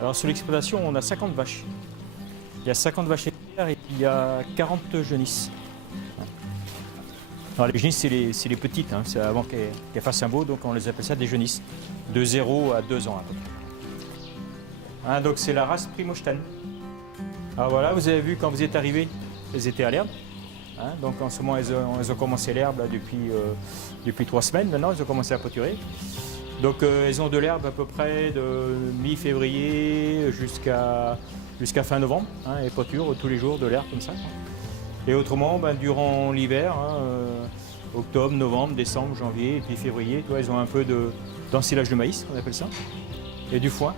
Alors sur l'exploitation, on a 50 vaches. Il y a 50 vaches laitières et il y a 40 genisses. Alors les genisses, c'est les petites, hein, c'est avant qu'elles fassent un veau, donc on les appelle ça des genisses, de 0 à 2 ans à peu près. Hein, donc c'est la race Primostein. Alors voilà, vous avez vu quand vous êtes arrivés, elles étaient à l'herbe. Hein, donc en ce moment, elles ont commencé l'herbe depuis 3 semaines maintenant, elles ont commencé à pâturer. Donc elles ont de l'herbe à peu près de mi-février jusqu'à fin novembre. Hein, elles pâturent tous les jours de l'herbe comme ça. Et autrement, durant l'hiver, hein, octobre, novembre, décembre, janvier et puis février, tu vois, elles ont un peu d'ensilage de maïs, on appelle ça, et du foin.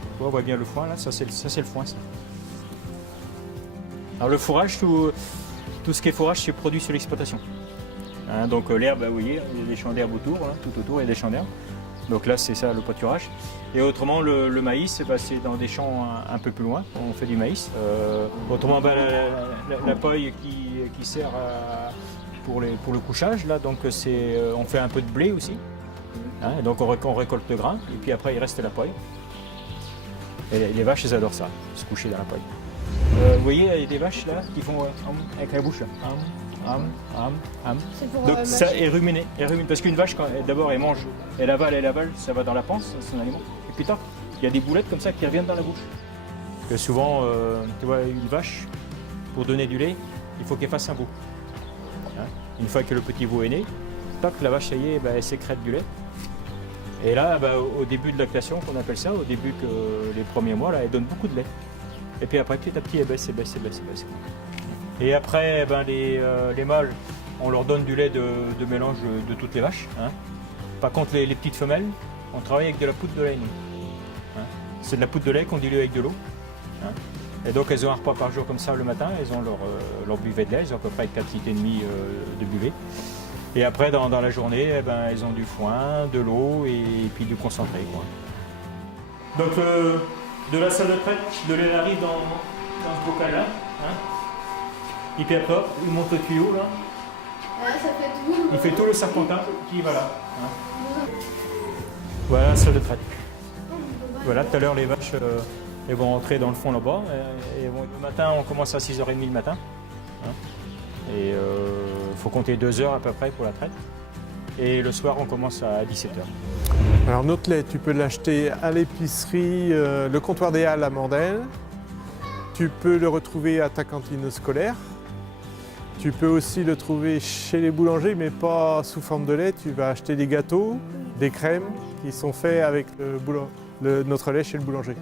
Tu vois, on voit bien le foin là, ça c'est le foin. Ça. Alors le fourrage, tout ce qui est fourrage, c'est produit sur l'exploitation. Hein, donc l'herbe, vous voyez, il y a des champs d'herbe autour, hein, tout autour il y a des champs d'herbe. Donc là c'est ça le pâturage. Et autrement le maïs, c'est dans des champs un peu plus loin, on fait du maïs. Autrement la paille qui sert pour le couchage, là, donc on fait un peu de blé aussi. Hein, donc on récolte le grain et puis après il reste la paille. Et les vaches elles adorent ça, se coucher dans la paille. Vous voyez, il y a des vaches là qui font avec la bouche. Là. Donc ça est ruminé, parce qu'une vache, d'abord elle mange, elle avale, ça va dans la panse, son aliment. Et puis tac, il y a des boulettes comme ça qui reviennent dans la bouche. Et souvent, tu vois, une vache, pour donner du lait, il faut qu'elle fasse un veau. Hein, une fois que le petit veau est né, tac, la vache, ça y est, elle sécrète du lait. Et là, au début de lactation, qu'on appelle ça, au début les premiers mois, là, elle donne beaucoup de lait. Et puis après, petit à petit, elle baisse. Et après, les mâles, on leur donne du lait de mélange de toutes les vaches. Hein. Par contre, les petites femelles, on travaille avec de la poudre de lait. Hein. C'est de la poudre de lait qu'on dilue avec de l'eau. Hein. Et donc, elles ont un repas par jour comme ça le matin. Elles ont leur buvet de lait. Elles ont à peu près 4,5 litres de buvet. Et après, dans la journée, elles ont du foin, de l'eau et puis du concentré. Quoi. Donc, de la salle de traite, de lait arrive dans ce bocal-là. Hein. Et puis après, il monte le tuyau là. Ah, ça fait tout. Il fait tout le serpentin qui va là. Hein. Voilà la salle de traite. Voilà, tout à l'heure les vaches elles vont entrer dans le fond là-bas. Le matin, on commence à 6h30 le matin. Hein. Et il faut compter 2 heures à peu près pour la traite. Et le soir, on commence à 17h. Alors notre lait, tu peux l'acheter à l'épicerie, le comptoir des Halles à Mandel. Tu peux le retrouver à ta cantine scolaire. Tu peux aussi le trouver chez les boulangers, mais pas sous forme de lait. Tu vas acheter des gâteaux, des crèmes qui sont faits avec notre lait chez le boulanger.